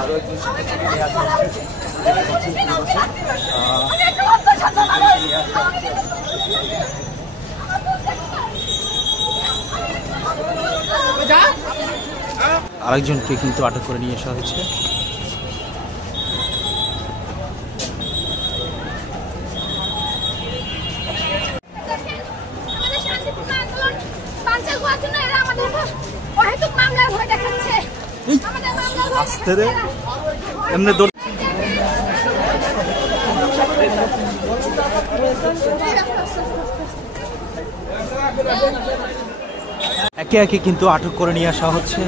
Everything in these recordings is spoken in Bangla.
আরও একজন শিক্ষককে নিয়ে আসা হচ্ছে। আরেকজনকে কিন্তু আটক করে নিয়ে আসা হয়েছে। একে একে কিন্তু আটক করে নিয়ে আসা হচ্ছে।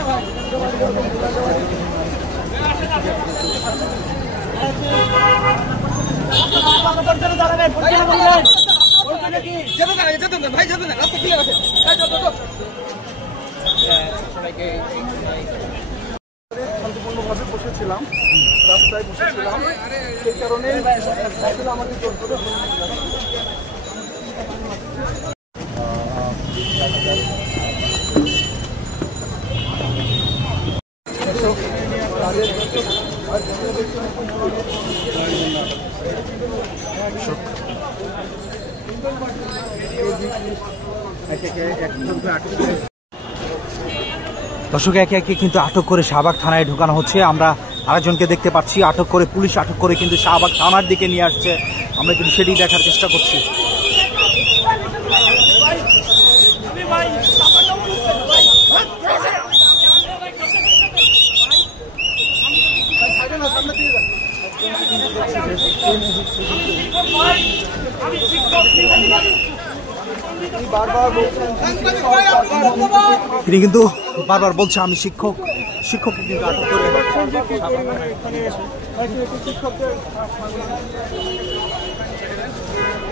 শান্তিপূর্ণভাবে বসেছিলাম, রাস্তায় বসেছিলাম, সেই কারণে আমাকে জোর করে দর্শক একে একে কিন্তু আটক করে শাহবাগ থানায় ঢোকানো হচ্ছে। আমরা আরেকজনকে দেখতে পাচ্ছি আটক করে, পুলিশ আটক করে কিন্তু শাহবাগ থানার দিকে নিয়ে আসছে। আমরা কিন্তু সেটি দেখার চেষ্টা করছি। তিনি কিন্তু বারবার বলছে আমি শিক্ষক। শিক্ষককে কিন্তু আটক করে